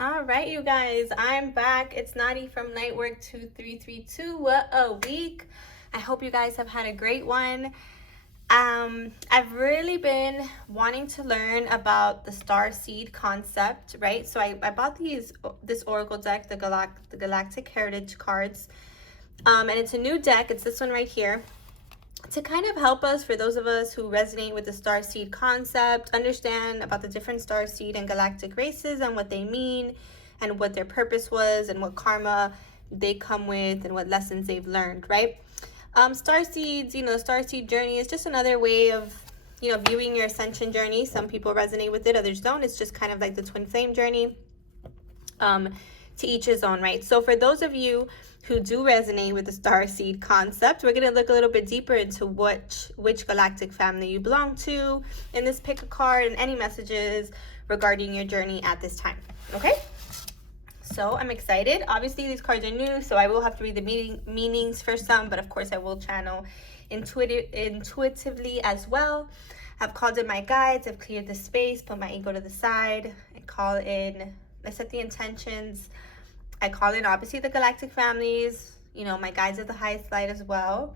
All right, you guys, I'm back. It's Nadi from Lightwork 2332. What a week. I hope you guys have had a great one. I've really been wanting to learn about the Starseed concept, right? So I bought this Oracle deck, the Galactic Heritage cards. And it's a new deck. It's this one right here, to kind of help us, for those of us who resonate with the starseed concept, understand about the different starseed and galactic races and what they mean and what their purpose was and what karma they come with and what lessons they've learned, right? Starseeds, starseed journey is just another way of, viewing your ascension journey. Some people resonate with it, others don't. It's just kind of like the twin flame journey. To each his own, right? So for those of you who do resonate with the starseed concept, we're going to look a little bit deeper into which galactic family you belong to in this pick a card and any messages regarding your journey at this time. Okay, so I'm excited. Obviously these cards are new, so I will have to read the meanings for some, but of course I will channel intuitively as well. I've called in my guides, I've cleared the space, put my ego to the side, I set the intentions. I call in obviously the galactic families, my guides of the highest light as well.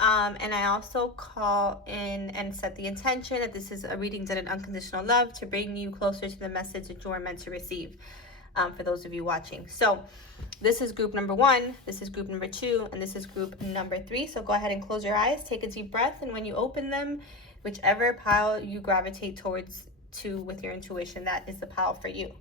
And I also call in and set the intention that this is a reading done in unconditional love to bring you closer to the message that you are meant to receive, for those of you watching. So this is group number 1, this is group number 2, and this is group number 3. So go ahead and close your eyes, take a deep breath, and when you open them, whichever pile you gravitate towards to with your intuition, that is the pile for you.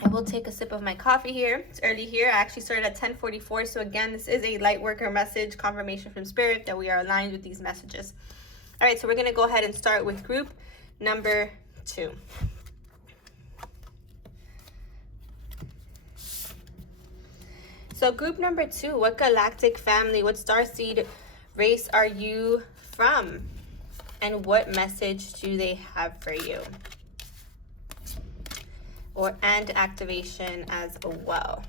I will take a sip of my coffee here. It's early here. I actually started at 10:44. So again, this is a light worker message, confirmation from spirit that we are aligned with these messages. All right, so we're going to go ahead and start with group number 2. So group number 2, what galactic family, what starseed race are you from? And what message do they have for you? And activation as well.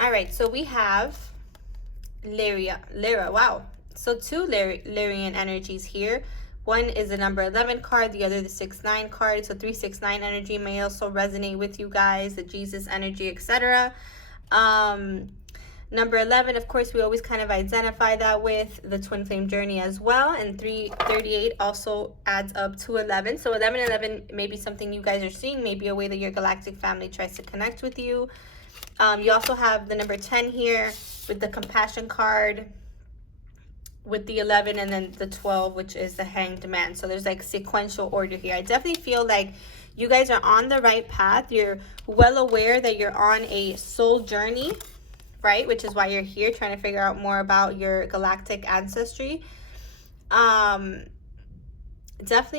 All right, so we have Lyra. Wow. So 2 Lyrian energies here. One is the number 11 card, the other the 6-9 card. So 3-6-9 energy may also resonate with you guys, the Jesus energy, etc. Number 11, of course, we always kind of identify that with the twin flame journey as well. And 338 also adds up to 11. So 11 may be something you guys are seeing, maybe a way that your galactic family tries to connect with you. You also have the number 10 here with the compassion card, with the 11, and then the 12, which is the hanged man. So there's like sequential order here. I definitely feel like you guys are on the right path. You're well aware that you're on a soul journey, right? Which is why you're here, trying to figure out more about your galactic ancestry. Definitely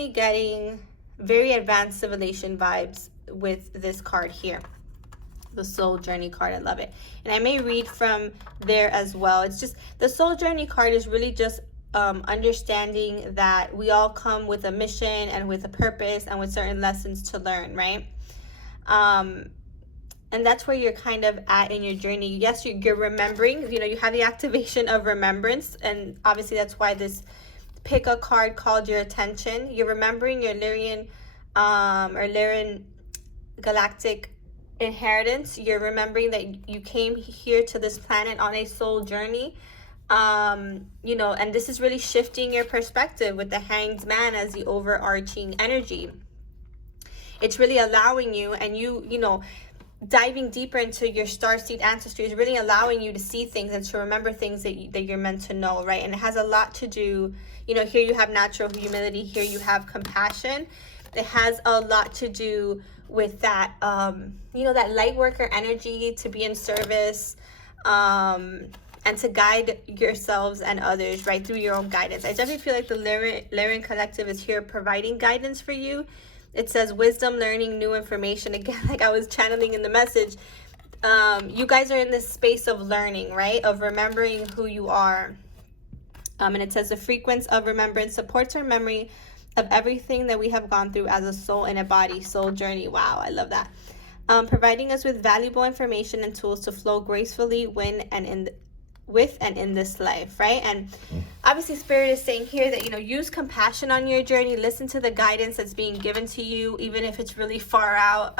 getting very advanced civilization vibes with this card here, the soul journey card. I love it. And I may read from there as well. It's just the soul journey card is really just understanding that we all come with a mission and with a purpose and with certain lessons to learn, right? And that's where you're kind of at in your journey. Yes, you're remembering, you have the activation of remembrance. And obviously that's why this pick a card called your attention. You're remembering your Lyrian galactic inheritance. You're remembering that you came here to this planet on a soul journey. And this is really shifting your perspective with the hanged man as the overarching energy. It's really allowing you, and diving deeper into your starseed ancestry is really allowing you to see things and to remember things that you're meant to know, right? And it has a lot to do, here you have natural humility, here you have compassion. It has a lot to do with that, that light worker energy, to be in service, and to guide yourselves and others, right, through your own guidance. I definitely feel like the Lyrian Collective is here providing guidance for you. It says wisdom, learning, new information. Again, like I was channeling in the message, you guys are in this space of learning, right? Of remembering who you are. And it says the frequency of remembrance supports our memory of everything that we have gone through as a soul in a body. Soul journey. Wow, I love that. Providing us with valuable information and tools to flow gracefully when and with and in this life, right? And obviously Spirit is saying here that, you know, use compassion on your journey, listen to the guidance that's being given to you, even if it's really far out.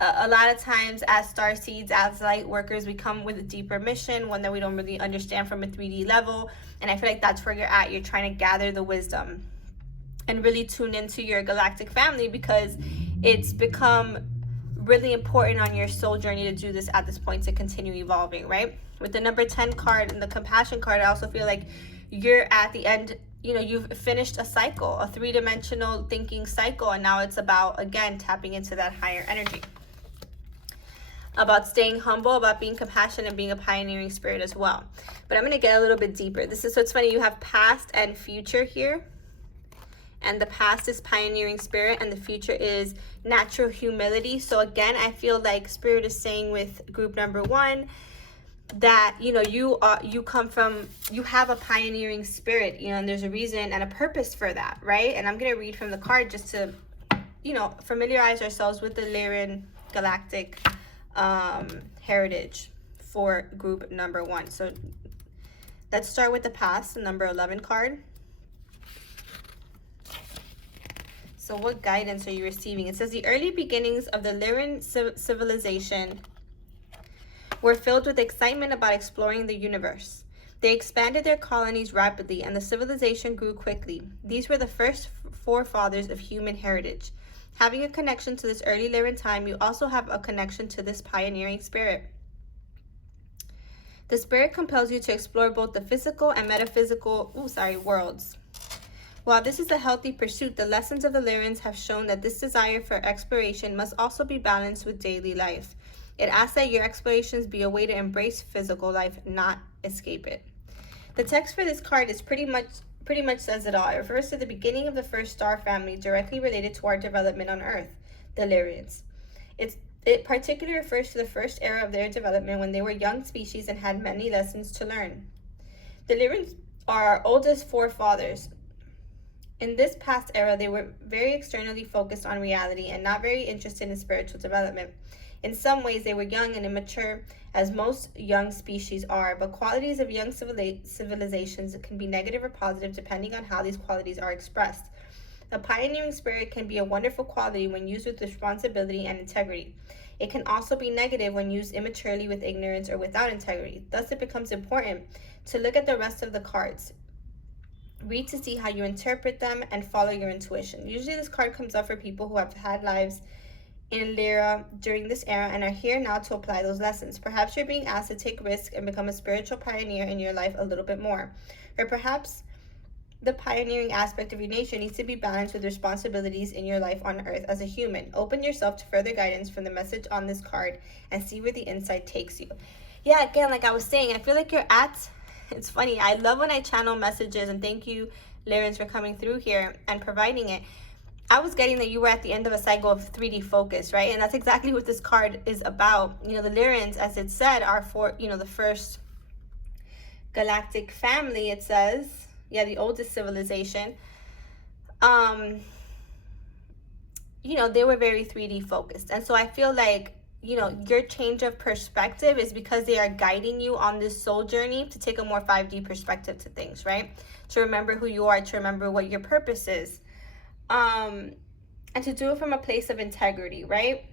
A lot of times as star seeds, as light workers, we come with a deeper mission, one that we don't really understand from a 3D level. And I feel like that's where you're at. You're trying to gather the wisdom and really tune into your galactic family, because it's become really important on your soul journey to do this at this point, to continue evolving, right? With the number 10 card and the compassion card, I also feel like you're at the end, you know, you've finished a cycle, a 3-dimensional thinking cycle, and now it's about, again, tapping into that higher energy, about staying humble, about being compassionate, and being a pioneering spirit as well. But I'm going to get a little bit deeper. This is, so it's funny, you have past and future here. And the past is pioneering spirit, and the future is natural humility. So again, I feel like Spirit is saying with group number 1 that, you know, you have a pioneering spirit, you know, and there's a reason and a purpose for that, right? And I'm going to read from the card just to, you know, familiarize ourselves with the Lyran galactic heritage for group number 1. So let's start with the past, the number 11 card. So what guidance are you receiving? It says the early beginnings of the Lyran civilization were filled with excitement about exploring the universe. They expanded their colonies rapidly, and the civilization grew quickly. These were the first forefathers of human heritage. Having a connection to this early Lyran time, you also have a connection to this pioneering spirit. The spirit compels you to explore both the physical and metaphysical worlds. While this is a healthy pursuit, the lessons of the Lyrans have shown that this desire for exploration must also be balanced with daily life. It asks that your explorations be a way to embrace physical life, not escape it. The text for this card is pretty much says it all. It refers to the beginning of the first star family, directly related to our development on Earth, the Lyrians. It particularly refers to the first era of their development, when they were young species and had many lessons to learn. The Lyrians are our oldest forefathers. In this past era, they were very externally focused on reality and not very interested in spiritual development. In some ways, they were young and immature, as most young species are, but qualities of young civilizations can be negative or positive depending on how these qualities are expressed. A pioneering spirit can be a wonderful quality when used with responsibility and integrity. It can also be negative when used immaturely, with ignorance, or without integrity. Thus, it becomes important to look at the rest of the cards. Read to see how you interpret them and follow your intuition. Usually this card comes up for people who have had lives in Lyra during this era and are here now to apply those lessons. Perhaps you're being asked to take risks and become a spiritual pioneer in your life a little bit more. Or perhaps the pioneering aspect of your nature needs to be balanced with responsibilities in your life on Earth as a human. Open yourself to further guidance from the message on this card and see where the insight takes you. Yeah, again, like I was saying, I feel like you're at... It's funny, I love when I channel messages, and thank you, Lyrans, for coming through here and providing it. I was getting that you were at the end of a cycle of 3D focus, right? And that's exactly what this card is about. You know, the Lyrans, as it said, are for, you know, the first galactic family, it says. Yeah, the oldest civilization. You know, they were very 3D focused. And so I feel like, you know, your change of perspective is because they are guiding you on this soul journey to take a more 5D perspective to things, right? To remember who you are, to remember what your purpose is. And to do it from a place of integrity, right?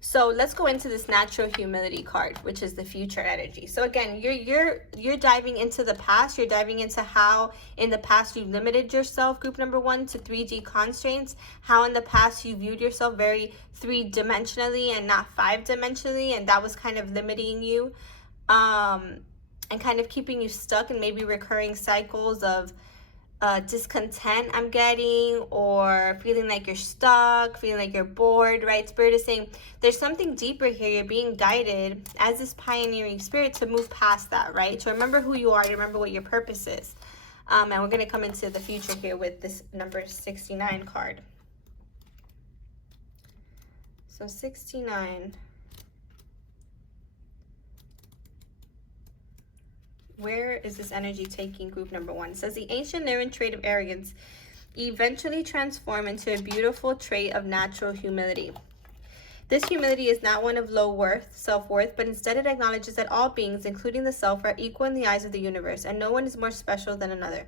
So let's go into this natural humility card, which is the future energy. So again, you're diving into the past. You're diving into how in the past you limited yourself, group number 1, to 3D constraints. How in the past you viewed yourself very 3-dimensionally and not 5-dimensionally, and that was kind of limiting you, and kind of keeping you stuck in maybe recurring cycles of discontent, I'm getting, or feeling like you're stuck, feeling like you're bored, right? Spirit is saying there's something deeper here. You're being guided as this pioneering spirit to move past that, right? To remember who you are, to remember what your purpose is. And we're going to come into the future here with this number 69 card. So 69. Where is this energy taking group number 1? It says the ancient Lyran trait of arrogance eventually transformed into a beautiful trait of natural humility. This humility is not one of low self-worth, but instead it acknowledges that all beings, including the self, are equal in the eyes of the universe, and no one is more special than another.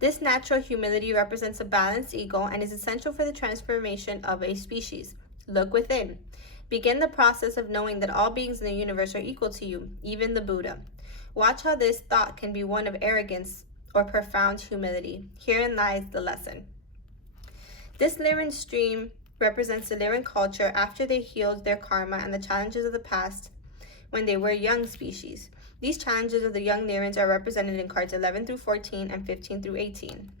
This natural humility represents a balanced ego and is essential for the transformation of a species. Look within. Begin the process of knowing that all beings in the universe are equal to you, even the Buddha. Watch how this thought can be one of arrogance or profound humility. Herein lies the lesson. This Lyran stream represents the Lyran culture after they healed their karma and the challenges of the past when they were young species. These challenges of the young Lyrans are represented in cards 11 through 14 and 15 through 18.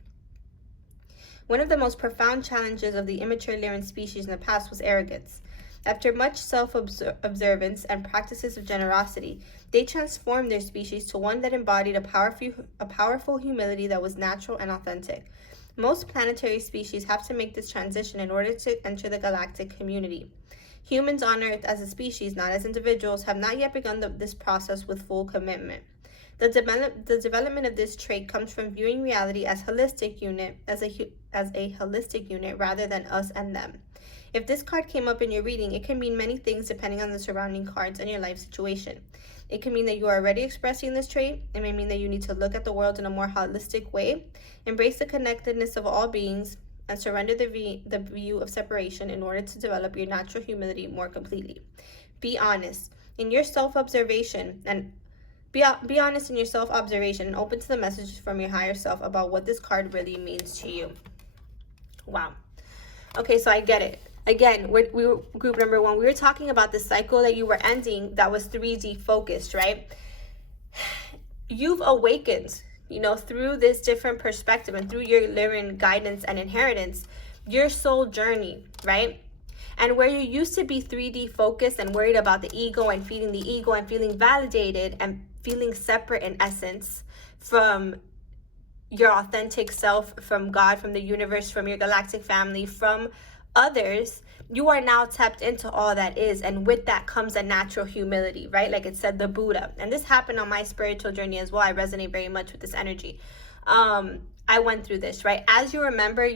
One of the most profound challenges of the immature Lyran species in the past was arrogance. After much self-observance and practices of generosity, they transformed their species to one that embodied a powerful humility that was natural and authentic. Most planetary species have to make this transition in order to enter the galactic community. Humans on Earth as a species, not as individuals, have not yet begun this process with full commitment. The development of this trait comes from viewing reality as a holistic unit rather than us and them. If this card came up in your reading, it can mean many things depending on the surrounding cards and your life situation. It can mean that you are already expressing this trait. It may mean that you need to look at the world in a more holistic way, embrace the connectedness of all beings, and surrender the view of separation in order to develop your natural humility more completely. Be honest in your self-observation and be honest in your self-observation and open to the messages from your higher self about what this card really means to you. Wow. Okay, so I get it. Again, we were group number 1. We were talking about the cycle that you were ending that was 3D focused, right? You've awakened, through this different perspective and through your Lyran guidance and inheritance, your soul journey, right? And where you used to be 3D focused and worried about the ego and feeding the ego and feeling validated and feeling separate in essence from your authentic self, from God, from the universe, from your galactic family, from others, you are now tapped into all that is, and with that comes a natural humility, right? Like it said, the Buddha. And this happened on my spiritual journey as well. I resonate very much with this energy. I went through this, right? As you remember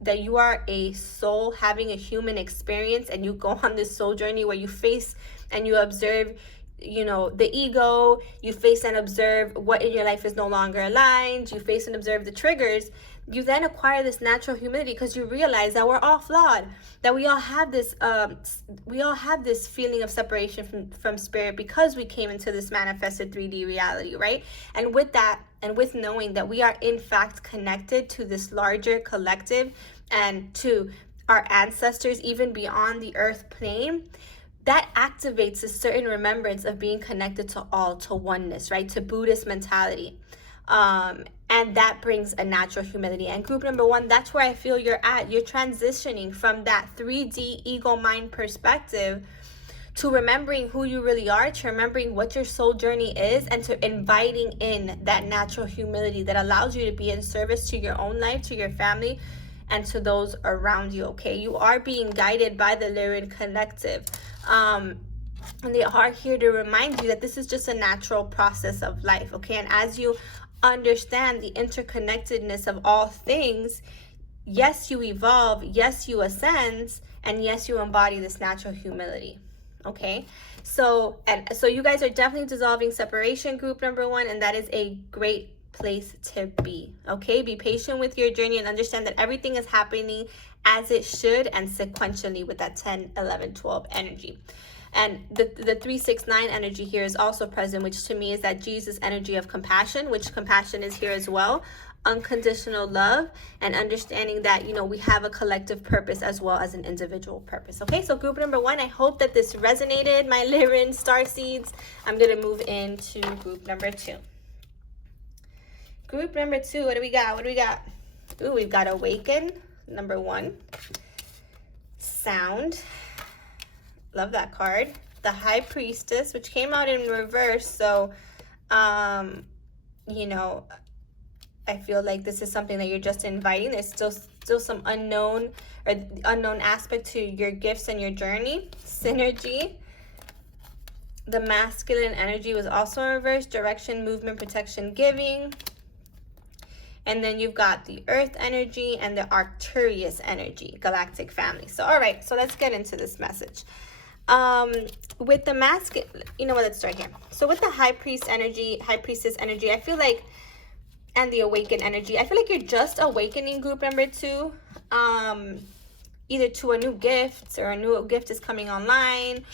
that you are a soul having a human experience, and you go on this soul journey where you face and you observe the ego, you face and observe what in your life is no longer aligned, you face and observe the triggers, you then acquire this natural humility because you realize that we're all flawed, that we all have this feeling of separation from spirit because we came into this manifested 3D reality, right? And with that, and with knowing that we are in fact connected to this larger collective and to our ancestors even beyond the earth plane, that activates a certain remembrance of being connected to all, to oneness, right? To Buddhist mentality. And that brings a natural humility. And group number 1, that's where I feel you're at. You're transitioning from that 3D ego mind perspective to remembering who you really are, to remembering what your soul journey is, and to inviting in that natural humility that allows you to be in service to your own life, to your family, and to those around you, okay? You are being guided by the Lyran collective. And they are here to remind you that this is just a natural process of life, okay? And as you understand the interconnectedness of all things, yes, you evolve, yes, you ascend, and yes, you embody this natural humility, okay? So you guys are definitely dissolving separation, group number 1, and that is a great place to be, okay? Be patient with your journey and understand that everything is happening as it should and sequentially with that 10, 11, 12 energy. And the 369 energy here is also present, which to me is that Jesus energy of compassion, which compassion is here as well. Unconditional love and understanding that, we have a collective purpose as well as an individual purpose. Okay, so group number 1, I hope that this resonated, my Lyran starseeds. I'm going to move into group number 2. Group number 2, what do we got? Ooh, we've got awaken, number 1. Sound. Love that card. The High Priestess, which came out in reverse. So, I feel like this is something that you're just inviting. There's still some unknown aspect to your gifts and your journey. Synergy. The masculine energy was also in reverse. Direction, movement, protection, giving. And then you've got the Earth energy and the Arcturus energy, galactic family. So, all right, so let's get into this message. With the mask, you know what, let's start here. So with the high priestess energy, I feel like, and the awakened energy, I feel like you're just awakening, group number 2. Either to a new gift, or a new gift is coming online,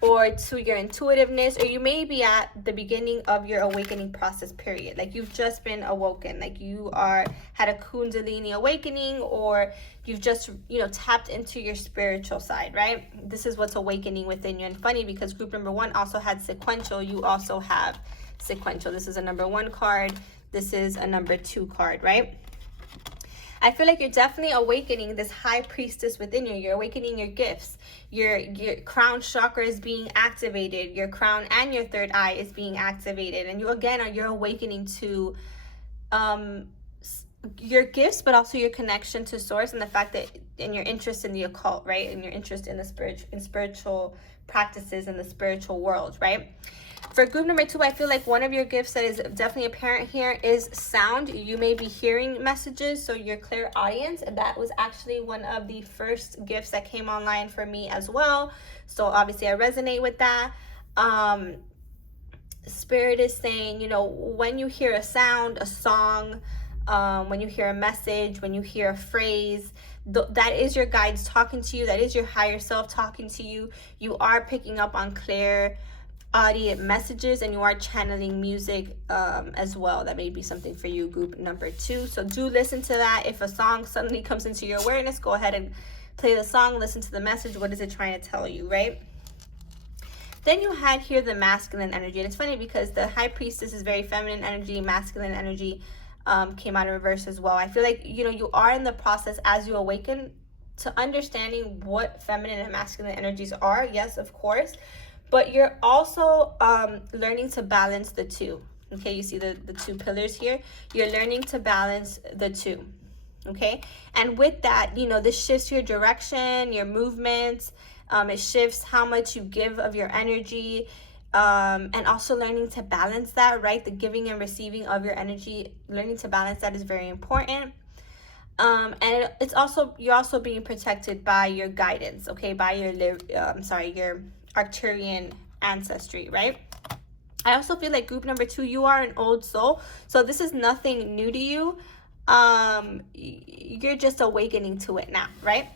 or to your intuitiveness, or you may be at the beginning of your awakening process period. Like you've just been awoken, like you had a Kundalini awakening, or you've just, tapped into your spiritual side, right? This is what's awakening within you. And funny, because group number 1 also had sequential, you also have sequential. This is a number 1 card. This is a number 2 card, right? I feel like you're definitely awakening this high priestess within you. You're awakening your gifts. Your crown chakra is being activated. Your crown and your third eye is being activated. And you're awakening to your gifts, but also your connection to source, and the fact that, and your interest in the occult, right? And your interest in spiritual practices in the spiritual world, right? For group number 2, I feel like one of your gifts that is definitely apparent here is sound. You may be hearing messages, so your clairaudience, and that was actually one of the first gifts that came online for me as well. So obviously I resonate with that. Spirit is saying, when you hear a sound, a song, when you hear a message, when you hear a phrase, that is your guides talking to you. That is your higher self talking to you. You are picking up on audio messages, and you are channeling music as well. That may be something for you, group number 2. So do listen to that. If a song suddenly comes into your awareness, go ahead and play the song, listen to the message. What is it trying to tell you, right? Then you had here the masculine energy, and it's funny because the high priestess is very feminine energy. Masculine energy came out in reverse as well. I feel like you are in the process as you awaken to understanding what feminine and masculine energies are. Yes, of course. But you're also learning to balance the two. Okay, you see the 2 pillars here? You're learning to balance the 2. Okay, and with that, this shifts your direction, your movements. It shifts how much you give of your energy, and also learning to balance that, right? The giving and receiving of your energy, learning to balance that is very important. And you're also being protected by your guidance, okay, by your Arcturian ancestry, right? I also feel like group number 2, you are an old soul, so this is nothing new to you. You're just awakening to it now, right?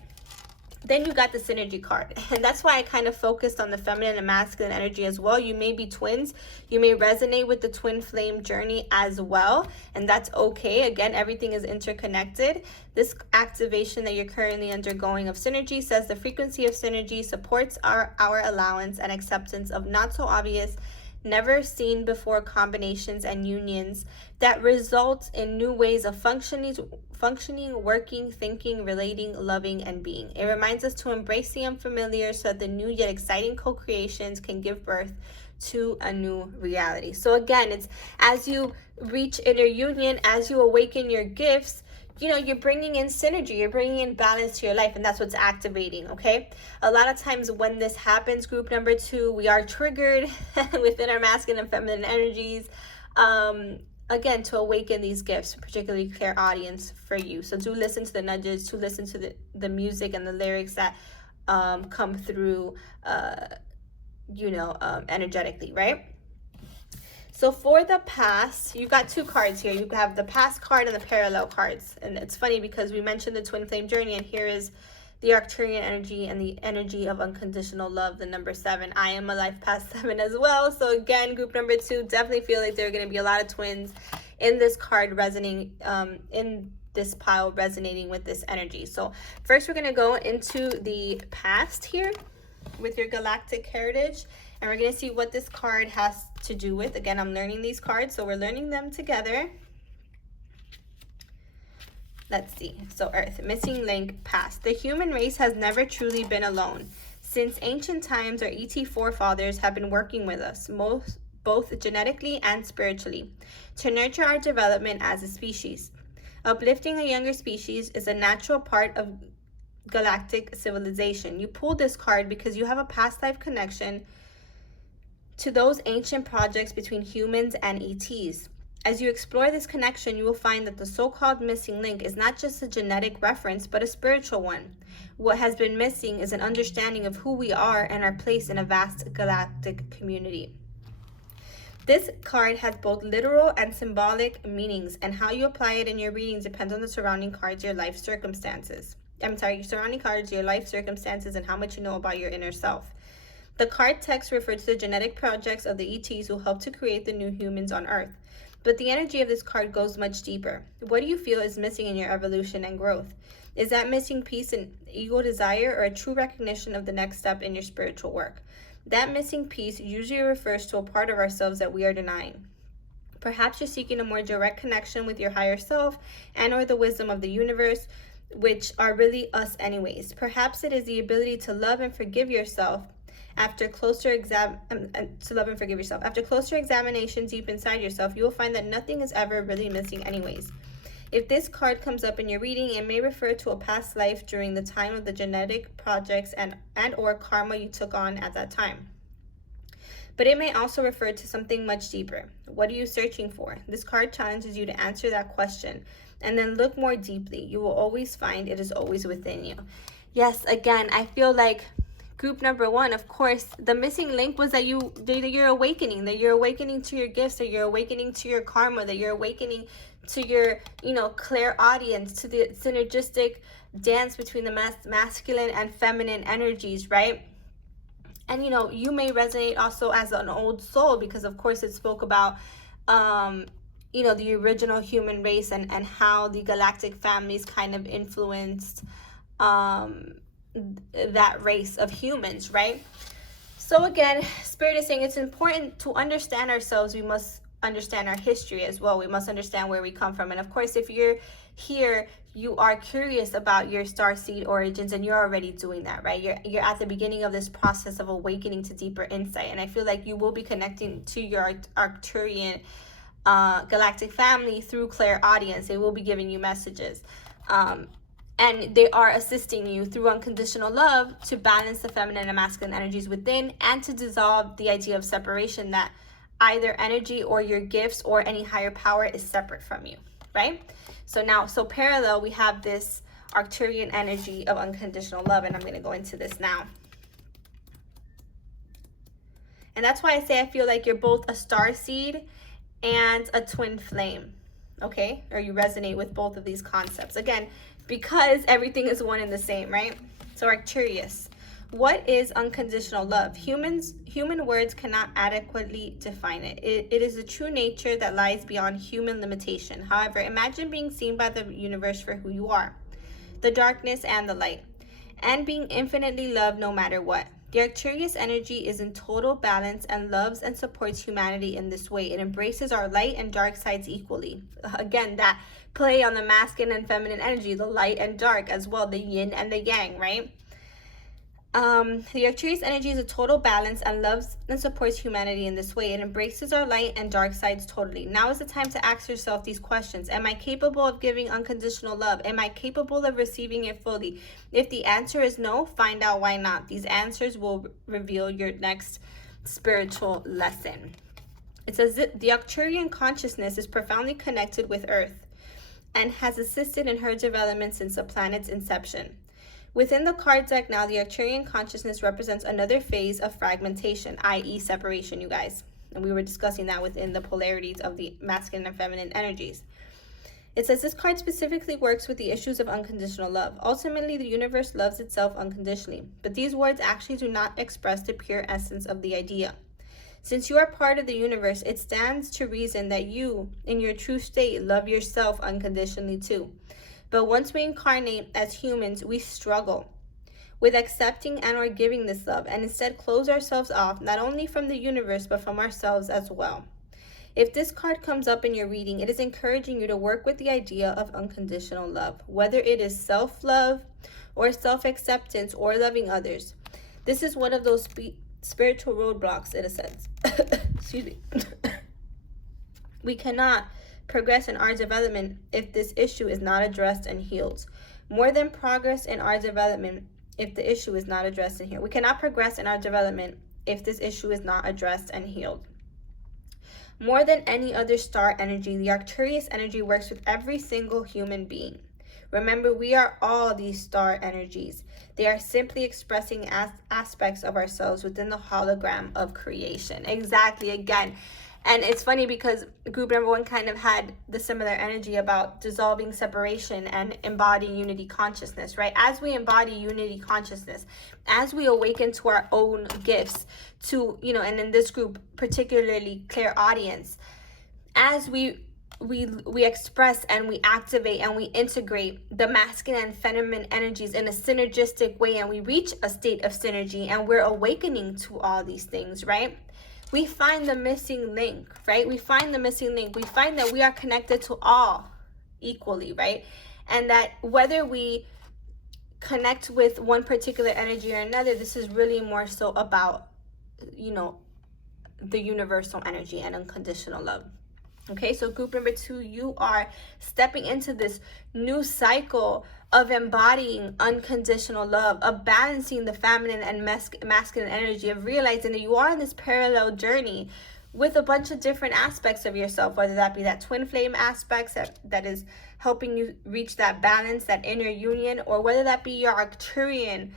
Then you got the synergy card, and that's why I kind of focused on the feminine and masculine energy as well. You may be twins. You may resonate with the twin flame journey as well, and that's okay. Again, everything is interconnected. This activation that you're currently undergoing of synergy says the frequency of synergy supports our allowance and acceptance of not so obvious, never seen before combinations and unions that result in new ways of functioning, working, thinking, relating, loving, and being. It reminds us to embrace the unfamiliar so that the new yet exciting co-creations can give birth to a new reality. So again, it's as you reach inner union, as you awaken your gifts, you're bringing in synergy, you're bringing in balance to your life, and that's what's activating, okay? A lot of times when this happens, group number 2, we are triggered within our masculine and feminine energies, again, to awaken these gifts, particularly clairaudience for you. So do listen to the nudges, to listen to the music and the lyrics that come through, energetically, right? So for the past, you've got 2 cards here. You have the past card and the parallel cards. And it's funny because we mentioned the twin flame journey, and here is the Arcturian energy and the energy of unconditional love, the number 7. I am a life past 7 as well. So again, group number 2, definitely feel like there are going to be a lot of twins in this card resonating, in this pile resonating with this energy. So first we're going to go into the past here with your galactic heritage. And we're going to see what this card has to do with. Again, I'm learning these cards, so we're learning them together. Let's see. So Earth, missing link, past. The human race has never truly been alone. Since ancient times, our ET forefathers have been working with us, both genetically and spiritually, to nurture our development as a species. Uplifting a younger species is a natural part of galactic civilization. You pulled this card because you have a past life connection to those ancient projects between humans and ETs. As you explore this connection, you will find that the so-called missing link is not just a genetic reference, but a spiritual one. What has been missing is an understanding of who we are and our place in a vast galactic community. This card has both literal and symbolic meanings, and how you apply it in your reading depends on the surrounding cards, your life circumstances. Your surrounding cards, your life circumstances, and how much you know about your inner self. The card text refers to the genetic projects of the ETs who helped to create the new humans on Earth. But the energy of this card goes much deeper. What do you feel is missing in your evolution and growth? Is that missing piece an ego desire or a true recognition of the next step in your spiritual work? That missing piece usually refers to a part of ourselves that we are denying. Perhaps you're seeking a more direct connection with your higher self and or the wisdom of the universe, which are really us anyways. Perhaps it is the ability to love and forgive yourself. After closer examination deep inside yourself, you will find that nothing is ever really missing anyways. If this card comes up in your reading, it may refer to a past life during the time of the genetic projects and or karma you took on at that time. But it may also refer to something much deeper. What are you searching for? This card challenges you to answer that question and then look more deeply. You will always find it is always within you. Yes, again, I feel like group number one, of course, the missing link was that you're awakening, that you're awakening to your gifts, that you're awakening to your karma, that you're awakening to your, clairaudience, to the synergistic dance between the masculine and feminine energies, right? And, you may resonate also as an old soul because, of course, it spoke about, the original human race and how the galactic families kind of influenced that race of humans, right? So again, Spirit is saying it's important to understand ourselves. We must understand our history as well. We must understand where we come from. And of course, if you're here, you are curious about your starseed origins, and you're already doing that, right? You're at the beginning of this process of awakening to deeper insight. And I feel like you will be connecting to your Arcturian galactic family through clairaudience. They will be giving you messages. And they are assisting you through unconditional love to balance the feminine and masculine energies within, and to dissolve the idea of separation, that either energy or your gifts or any higher power is separate from you, right? So parallel, we have this Arcturian energy of unconditional love, and I'm going to go into this now. And that's why I say I feel like you're both a starseed and a twin flame, okay? Or you resonate with both of these concepts. Again, because everything is one and the same, right? So Arcturus, what is unconditional love? Human words cannot adequately define it. It is a true nature that lies beyond human limitation. However, imagine being seen by the universe for who you are, the darkness and the light, and being infinitely loved no matter what. The Arcturus energy is in total balance and loves and supports humanity in this way. It embraces our light and dark sides equally. Again, that play on the masculine and feminine energy, the light and dark as well, the yin and the yang, right? The Arcturus energy is a total balance and loves and supports humanity in this way. It embraces our light and dark sides totally. Now is the time to ask yourself these questions. Am I capable of giving unconditional love? Am I capable of receiving it fully? If the answer is no, find out why not. These answers will reveal your next spiritual lesson. It says that the Arcturian consciousness is profoundly connected with Earth and has assisted in her development since the planet's inception. Within the card deck now, the Arcturian consciousness represents another phase of fragmentation, i.e. separation, you guys. And we were discussing that within the polarities of the masculine and feminine energies. It says this card specifically works with the issues of unconditional love. Ultimately, the universe loves itself unconditionally, but these words actually do not express the pure essence of the idea. Since you are part of the universe, it stands to reason that you, in your true state, love yourself unconditionally too. But once we incarnate as humans, we struggle with accepting and or giving this love, and instead close ourselves off, not only from the universe, but from ourselves as well. If this card comes up in your reading, it is encouraging you to work with the idea of unconditional love, whether it is self-love or self-acceptance or loving others. This is one of those spiritual roadblocks, in a sense. Excuse me. We cannot progress in our development if this issue is not addressed and healed. More than progress in our development if the issue is not addressed and healed. We cannot progress in our development if this issue is not addressed and healed. More than any other star energy, the Arcturus energy works with every single human being. Remember, we are all these star energies. They are simply expressing aspects of ourselves within the hologram of creation. Exactly, again. And it's funny because group number 1 kind of had the similar energy about dissolving separation and embodying unity consciousness, right? As we embody unity consciousness, as we awaken to our own gifts, to, you know, and in this group, particularly clairaudience, as we express and we activate and we integrate the masculine and feminine energies in a synergistic way, and we reach a state of synergy and we're awakening to all these things, right? We find the missing link, right? We find the missing link. We find that we are connected to all equally, right? And that whether we connect with one particular energy or another, this is really more so about, you know, the universal energy and unconditional love. Okay, so group number 2, you are stepping into this new cycle of embodying unconditional love, of balancing the feminine and masculine energy, of realizing that you are on this parallel journey with a bunch of different aspects of yourself, whether that be that twin flame aspects that is helping you reach that balance, that inner union, or whether that be your Arcturian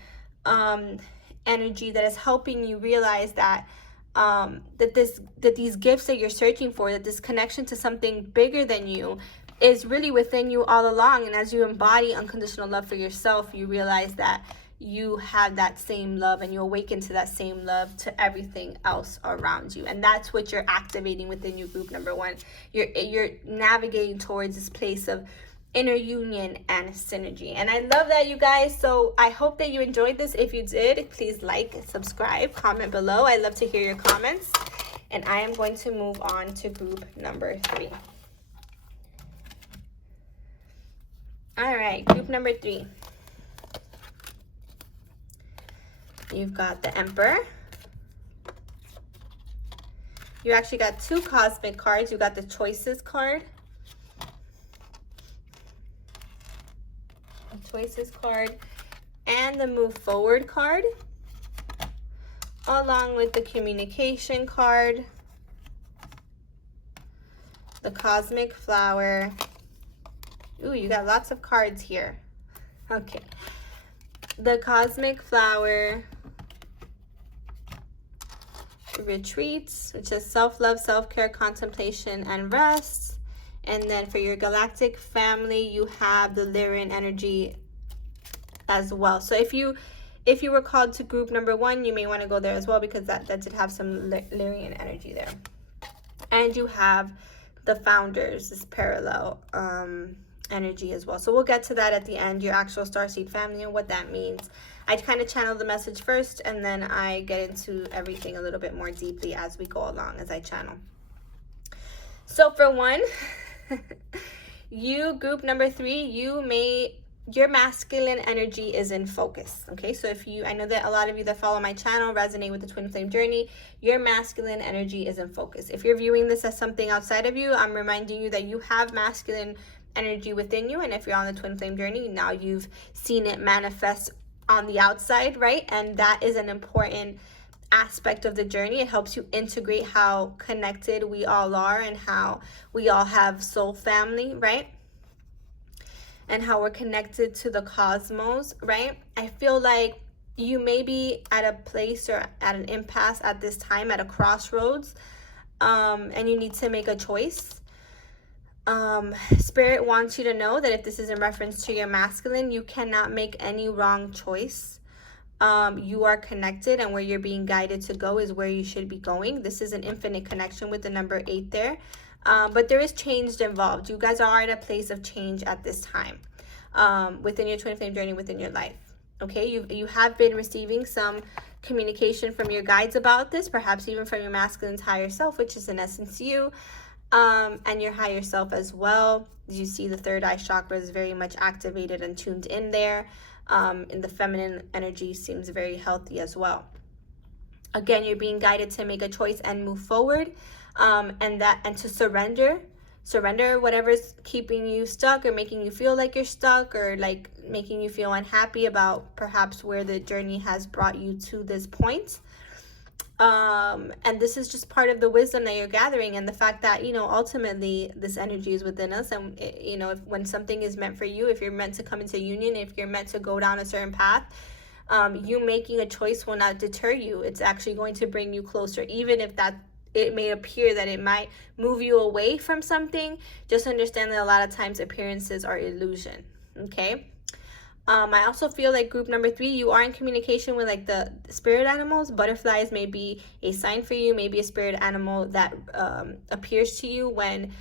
energy that is helping you realize that that these gifts that you're searching for, that this connection to something bigger than you is really within you all along. And as you embody unconditional love for yourself, you realize that you have that same love and you awaken to that same love to everything else around you. And that's what you're activating within your group number 1. You're navigating towards this place of inner union and synergy. And I love that, you guys. So I hope that you enjoyed this. If you did, please like, subscribe, comment below. I love to hear your comments. And I am going to move on to group number 3. All right, group number 3. You've got the Emperor. You actually got 2 cosmic cards. You got the Choices card. Choices card and the Move Forward card, along with the Communication card, the Cosmic Flower. Ooh, you got lots of cards here. Okay. The Cosmic Flower, Retreats, which is self-love, self-care, contemplation, and rest. And then for your galactic family, you have the Lyran energy as well. So if you were called to group number 1, you may want to go there as well, because that did have some Lyran energy there. And you have the Founders, this parallel energy as well. So we'll get to that at the end, your actual Starseed family and what that means. I kind of channel the message first, and then I get into everything a little bit more deeply as we go along, as I channel. So for 1, you, group number 3, your masculine energy is in focus. Okay, so I know that a lot of you that follow my channel resonate with the twin flame journey. Your masculine energy is in focus. If you're viewing this as something outside of you, I'm reminding you that you have masculine energy within you. And if you're on the twin flame journey, now you've seen it manifest on the outside, right? And that is an important aspect of the journey. It helps you integrate how connected we all are and how we all have soul family, right? And how we're connected to the cosmos, right? I feel like you may be at a place or at an impasse at this time, at a crossroads, and you need to make a choice. Spirit wants you to know that if this is in reference to your masculine, you cannot make any wrong choice. You are connected, and where you're being guided to go is where you should be going. This is an infinite connection with the number 8 there. But there is change involved. You guys are at a place of change at this time within your twin flame journey, within your life. Okay, you have been receiving some communication from your guides about this, perhaps even from your masculine's higher self, which is in essence you, and your higher self as well. You see the third eye chakra is very much activated and tuned in there. And the feminine energy seems very healthy as well. Again, you're being guided to make a choice and move forward, and to surrender whatever's keeping you stuck or making you feel like you're stuck, or like making you feel unhappy about perhaps where the journey has brought you to this point. And this is just part of the wisdom that you're gathering, and the fact that, you know, ultimately this energy is within us. And you know, when something is meant for you, if you're meant to come into union, if you're meant to go down a certain path, you making a choice will not deter you. It's actually going to bring you closer, even if that it may appear that it might move you away from something. Just understand that a lot of times appearances are illusion. Okay. I also feel like group number 3, you are in communication with like the spirit animals. Butterflies may be a sign for you, maybe a spirit animal that appears to you when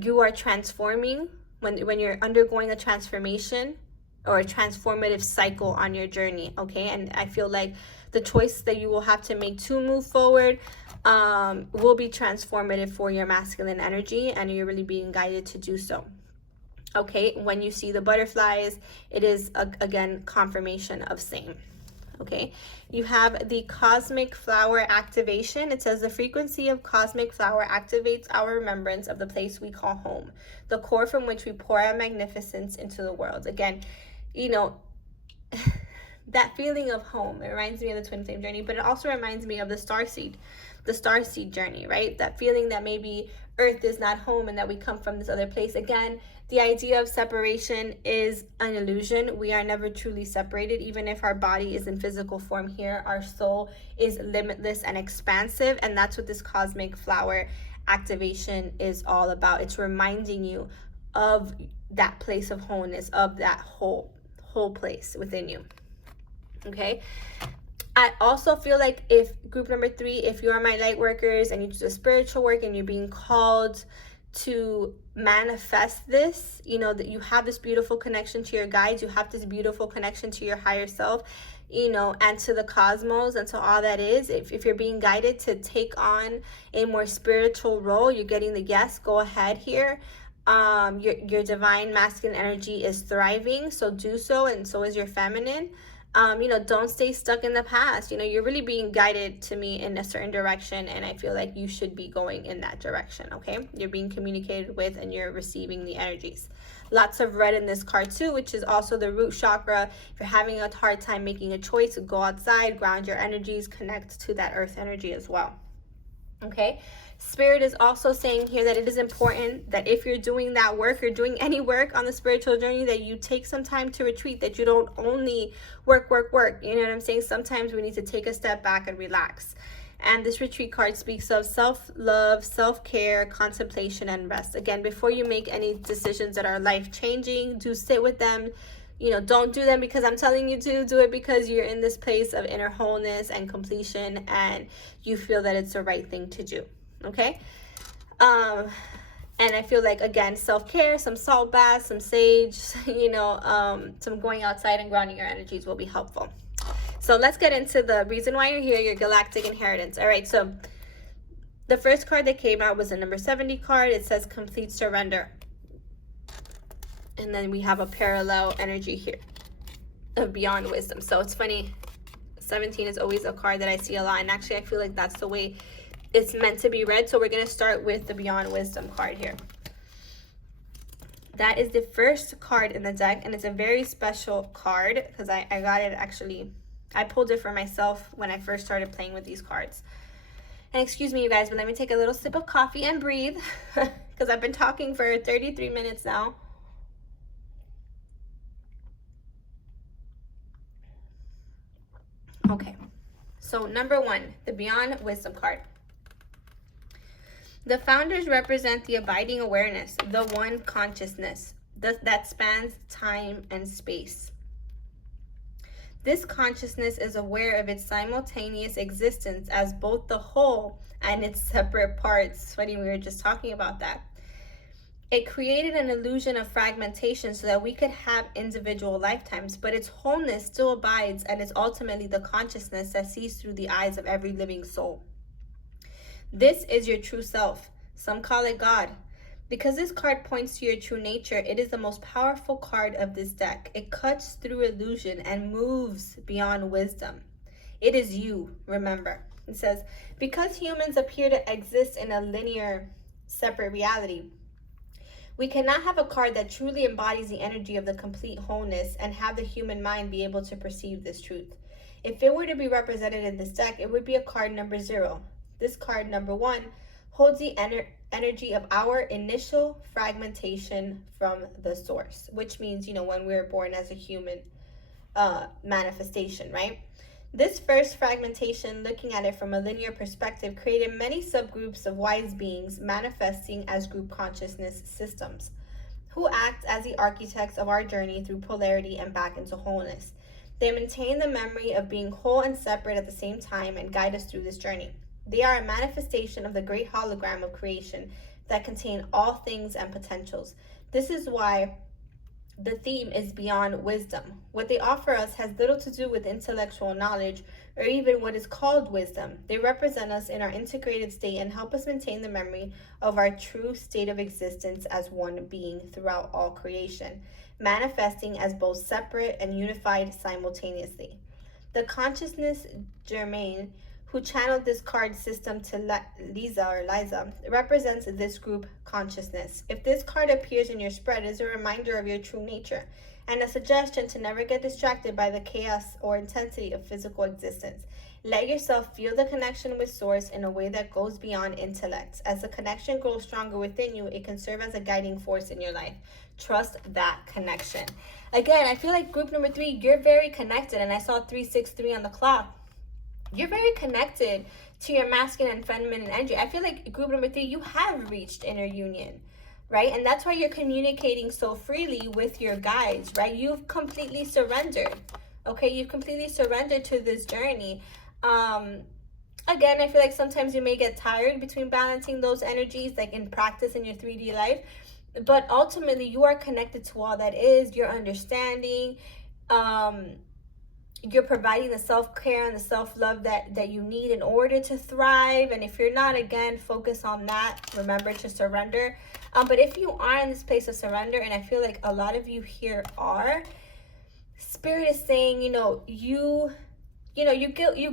you are transforming, when you're undergoing a transformation or a transformative cycle on your journey. Okay. And I feel like the choice that you will have to make to move forward will be transformative for your masculine energy, and you're really being guided to do so. Okay, when you see the butterflies, it is, again, confirmation of same. Okay, you have the cosmic flower activation. It says the frequency of cosmic flower activates our remembrance of the place we call home, the core from which we pour our magnificence into the world. Again, you know, that feeling of home, it reminds me of the twin flame journey, but it also reminds me of the starseed journey, right? That feeling that maybe Earth is not home and that we come from this other place. Again, the idea of separation is an illusion. We are never truly separated. Even if our body is in physical form here, our soul is limitless and expansive, and that's what this cosmic flower activation is all about. It's reminding you of that place of wholeness, of that whole place within you. Okay, I also feel like if group number 3, if you are my light workers and you do the spiritual work and you're being called to manifest this, you know, that you have this beautiful connection to your guides, you have this beautiful connection to your higher self, you know, and to the cosmos and to all that is. If you're being guided to take on a more spiritual role, you're getting the yes, go ahead here. Your divine masculine energy is thriving, so do so, and so is your feminine. You know, don't stay stuck in the past. You know, you're really being guided to me in a certain direction, and I feel like you should be going in that direction. Okay, you're being communicated with and you're receiving the energies. Lots of red in this card too, which is also the root chakra. If you're having a hard time making a choice, go outside, ground your energies, connect to that earth energy as well. Okay, Spirit is also saying here that it is important that if you're doing that work, or doing any work on the spiritual journey, that you take some time to retreat, that you don't only work. You know what I'm saying? Sometimes we need to take a step back and relax. And this retreat card speaks of self-love, self-care, contemplation, and rest. Again, before you make any decisions that are life-changing, do sit with them. You know, don't do them because I'm telling you to. Do it because you're in this place of inner wholeness and completion, and you feel that it's the right thing to do. Okay. And I feel like, again, self-care, some salt baths, some sage, you know, some going outside and grounding your energies will be helpful. So let's get into the reason why you're here, your galactic inheritance. All right, so the first card that came out was the number 70 card. It says complete surrender. And then we have a parallel energy here of beyond wisdom. So it's funny, 17 is always a card that I see a lot, and actually I feel like that's the way it's meant to be read. So we're going to start with the beyond wisdom card here. That is the first card in the deck, and it's a very special card because I got it, actually, I pulled it for myself when I first started playing with these cards. And excuse me, you guys, but let me take a little sip of coffee and breathe because I've been talking for 33 minutes now. Okay, so number 1, the beyond wisdom card. The founders represent the abiding awareness, the one consciousness that spans time and space. This consciousness is aware of its simultaneous existence as both the whole and its separate parts. It's funny, we were just talking about that. It created an illusion of fragmentation so that we could have individual lifetimes, but its wholeness still abides and is ultimately the consciousness that sees through the eyes of every living soul. This is your true self. Some call it God. Because this card points to your true nature, it is the most powerful card of this deck. It cuts through illusion and moves beyond wisdom. It is you, remember. It says, because humans appear to exist in a linear, separate reality, we cannot have a card that truly embodies the energy of the complete wholeness and have the human mind be able to perceive this truth. If it were to be represented in this deck, it would be a card number 0. This card number 1 holds the energy of our initial fragmentation from the source, which means, when we were born as a human manifestation, right? This first fragmentation, looking at it from a linear perspective, created many subgroups of wise beings manifesting as group consciousness systems, who act as the architects of our journey through polarity and back into wholeness. They maintain the memory of being whole and separate at the same time and guide us through this journey. They are a manifestation of the great hologram of creation that contain all things and potentials. This is why the theme is beyond wisdom. What they offer us has little to do with intellectual knowledge or even what is called wisdom. They represent us in our integrated state and help us maintain the memory of our true state of existence as one being throughout all creation, manifesting as both separate and unified simultaneously. The consciousness Germain, who channeled this card system to Liza, represents this group consciousness. If this card appears in your spread, it is a reminder of your true nature and a suggestion to never get distracted by the chaos or intensity of physical existence. Let yourself feel the connection with Source in a way that goes beyond intellect. As the connection grows stronger within you, it can serve as a guiding force in your life. Trust that connection. Again, I feel like group number 3, you're very connected, and I saw 363 on the clock. You're very connected to your masculine and feminine energy. I feel like group number 3, you have reached inner union, right? And that's why you're communicating so freely with your guides, right? You've completely surrendered, okay? You've completely surrendered to this journey. Again, I feel like sometimes you may get tired between balancing those energies, like in practice in your 3D life. But ultimately, you are connected to all that is. You're understanding. You're providing the self-care and the self-love that you need in order to thrive. And if you're not, again, focus on that. Remember to surrender. But if you are in this place of surrender, and I feel like a lot of you here are, Spirit is saying, you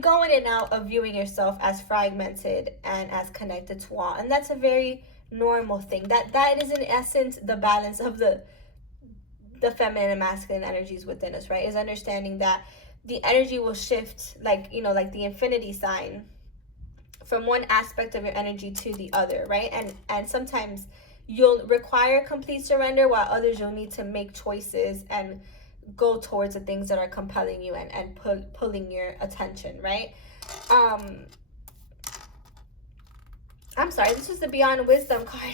go in and out of viewing yourself as fragmented and as connected to all. And that's a very normal thing. That is in essence the balance of the feminine and masculine energies within us, right? Is understanding that the energy will shift like the infinity sign from one aspect of your energy to the other, right? And sometimes you'll require complete surrender, while others you'll need to make choices and go towards the things that are compelling you and pulling your attention, right? I'm sorry, this is the Beyond Wisdom card.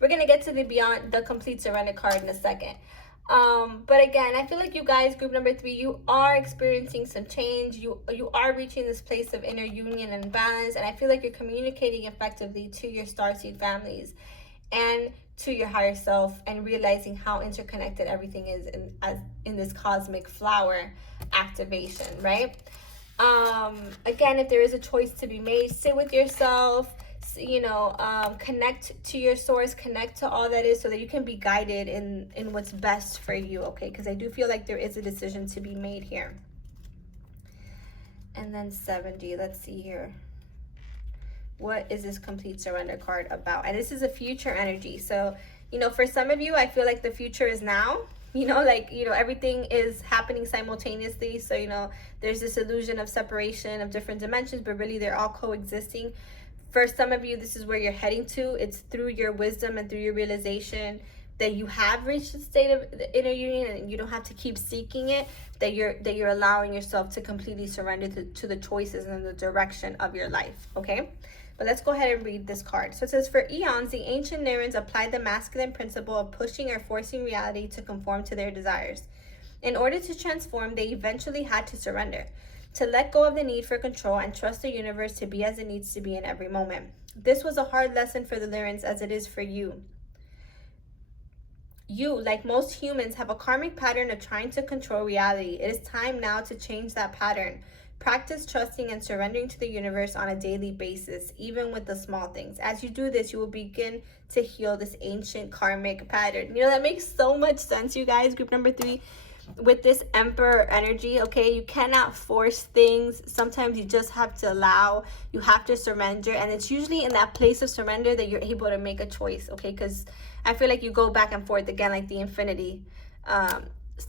We're gonna get to the Complete Surrender card in a second. But again, I feel like you guys, group number 3, you are experiencing some change. You are reaching this place of inner union and balance, and I feel like you're communicating effectively to your Starseed families and to your higher self, and realizing how interconnected everything is in this cosmic flower activation, right? Again, if there is a choice to be made, sit with yourself, connect to your source, connect to all that is, so that you can be guided in what's best for you, okay? Because I do feel like there is a decision to be made here. And then 70, let's see here. What is this Complete Surrender card about? And this is a future energy. So, for some of you, I feel like the future is now. Everything is happening simultaneously. So, there's this illusion of separation of different dimensions, but really they're all coexisting. For some of you, this is where you're heading to. It's through your wisdom and through your realization that you have reached the state of the inner union, and you don't have to keep seeking it, that you're allowing yourself to completely surrender to the choices and the direction of your life, okay? But let's go ahead and read this card. So it says, for eons, the ancient Narins applied the masculine principle of pushing or forcing reality to conform to their desires. In order to transform, they eventually had to surrender, to let go of the need for control and trust the universe to be as it needs to be in every moment. This was a hard lesson for the Lyrans, as it is for you. You, like most humans, have a karmic pattern of trying to control reality. It is time now to change that pattern. Practice trusting and surrendering to the universe on a daily basis, even with the small things. As you do this, you will begin to heal this ancient karmic pattern. That makes so much sense, you guys. Group number 3, with this Emperor energy, okay? You cannot force things. Sometimes you just have to allow. You have to surrender. And it's usually in that place of surrender that you're able to make a choice, okay? Because I feel like you go back and forth again, like the infinity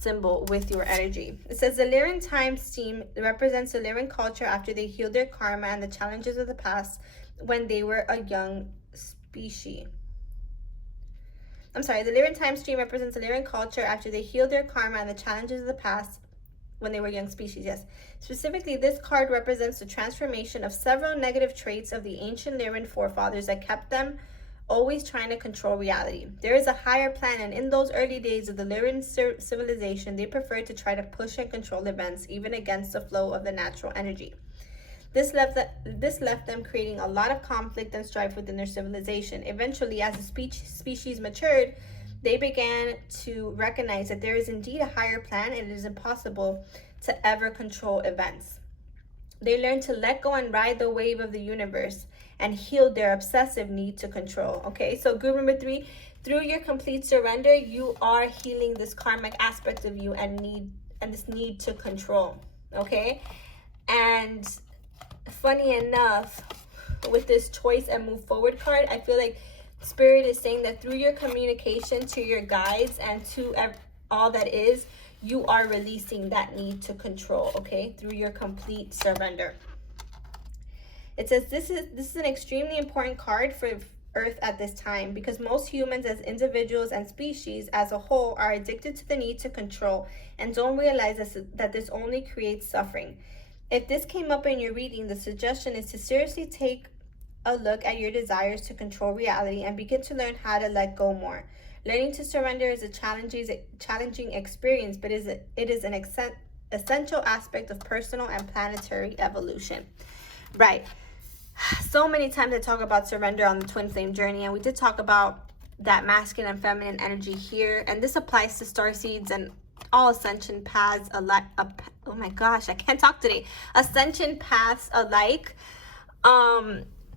symbol with your energy. It says the Lyran time stream represents the Lyran culture after they healed their karma and the challenges of the past when they were a young species. I'm sorry, the Lyran time stream represents the Lyran culture after they healed their karma and the challenges of the past when they were young species, yes. Specifically, this card represents the transformation of several negative traits of the ancient Lyran forefathers that kept them always trying to control reality. There is a higher plan, and in those early days of the Lyran civilization, they preferred to try to push and control events, even against the flow of the natural energy. This left them creating a lot of conflict and strife within their civilization. Eventually, as the species matured, they began to recognize that there is indeed a higher plan and it is impossible to ever control events. They learned to let go and ride the wave of the universe and healed their obsessive need to control. Okay, so group number 3, through your complete surrender, you are healing this karmic aspect of you and this need to control. Okay, and funny enough, with this choice and move forward card, I feel like Spirit is saying that through your communication to your guides and to all that is, you are releasing that need to control, okay, through your complete surrender. It says this is an extremely important card for Earth at this time because most humans as individuals and species as a whole are addicted to the need to control and don't realize that this only creates suffering. If this came up in your reading, the suggestion is to seriously take a look at your desires to control reality and begin to learn how to let go more. Learning to surrender is a challenging experience, but it is an essential aspect of personal and planetary evolution. Right. So many times I talk about surrender on the twin flame journey, and we did talk about that masculine and feminine energy here, and this applies to starseeds and all ascension paths alike. Oh my gosh, I can't talk today. Ascension paths alike.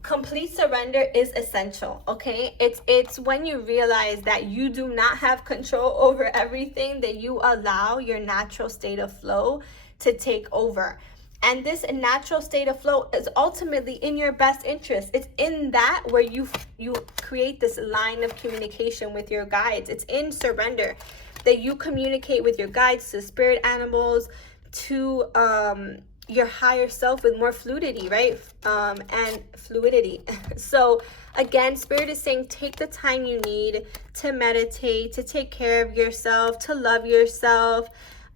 Complete surrender is essential, okay? It's when you realize that you do not have control over everything, that you allow your natural state of flow to take over. And this natural state of flow is ultimately in your best interest. It's in that where you create this line of communication with your guides. It's in surrender that you communicate with your guides, to spirit animals, to your higher self with more fluidity, right? And fluidity. So again, Spirit is saying take the time you need to meditate, to take care of yourself, to love yourself,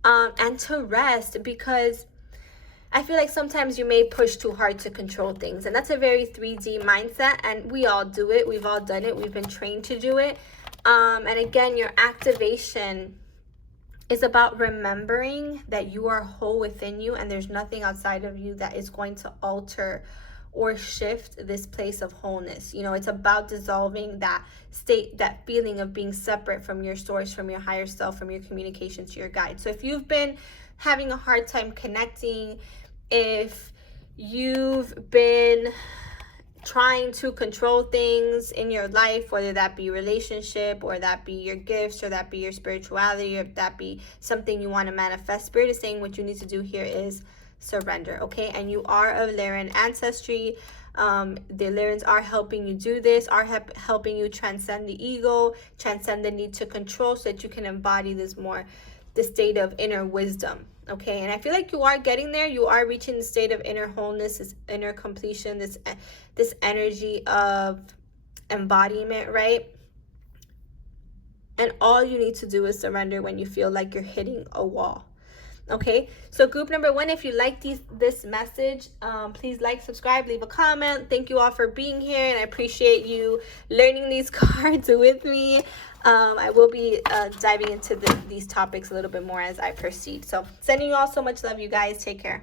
and to rest, because I feel like sometimes you may push too hard to control things, and that's a very 3D mindset, and we all do it. We've all done it. We've been trained to do it. And again, your activation is about remembering that you are whole within you and there's nothing outside of you that is going to alter or shift this place of wholeness. You know, it's about dissolving that state, that feeling of being separate from your source, from your higher self, from your communication to your guide. So if you've been having a hard time connecting, if you've been trying to control things in your life, whether that be relationship, or that be your gifts, or that be your spirituality, or that be something you want to manifest, Spirit is saying what you need to do here is surrender, okay? And you are of Lyran ancestry. The Lyrans are helping you do this, are helping you transcend the ego, transcend the need to control, so that you can embody this state of inner wisdom. Okay, and I feel like you are getting there. You are reaching the state of inner wholeness, this inner completion, this energy of embodiment, right? And all you need to do is surrender when you feel like you're hitting a wall. Okay, so group number 1, if you like this message, please like, subscribe, leave a comment. Thank you all for being here, and I appreciate you learning these cards with me. I will be diving into these topics a little bit more as I proceed. So sending you all so much love, you guys. Take care.